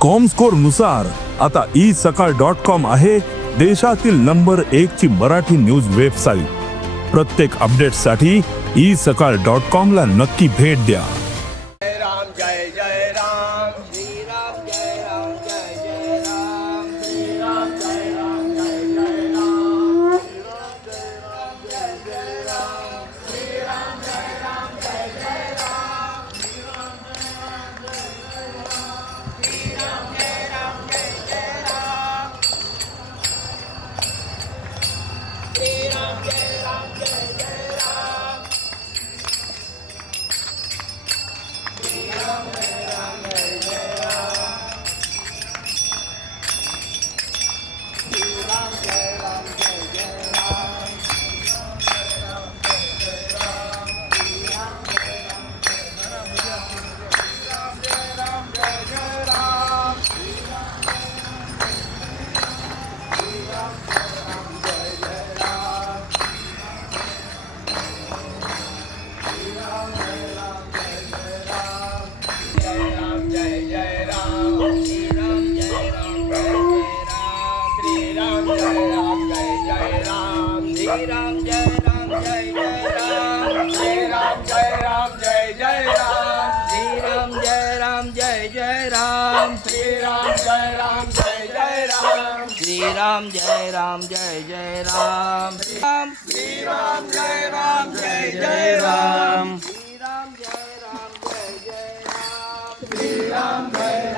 Comscore नुसार आता isakal.com आहे देशातील नंबर 1 ची मराठी न्यूज वेबसाईट। प्रत्येक अपडेटसाठी isakal.com ला नक्की भेट द्या। जय राम जय जय राम श्री राम जय राम जय जय राम श्री राम जय राम जय जय राम श्री राम जय राम जय जय राम श्री राम जय राम जय जय राम श्री राम जय राम जय जय Ram Jai Ram Jai Ram Jai Jai Ram Jai Ram Jai Ram Jai Jai Ram Jai Ram Jai Ram Jai Jai Ram Jai Ram Jai Ram Jai Jai Ram Jai Ram Jai Ram Jai Jai Ram Jai Ram Jai Ram Jai Jai Ram Jai Ram Jai Ram Jai Jai Ram Jai Ram Jai Ram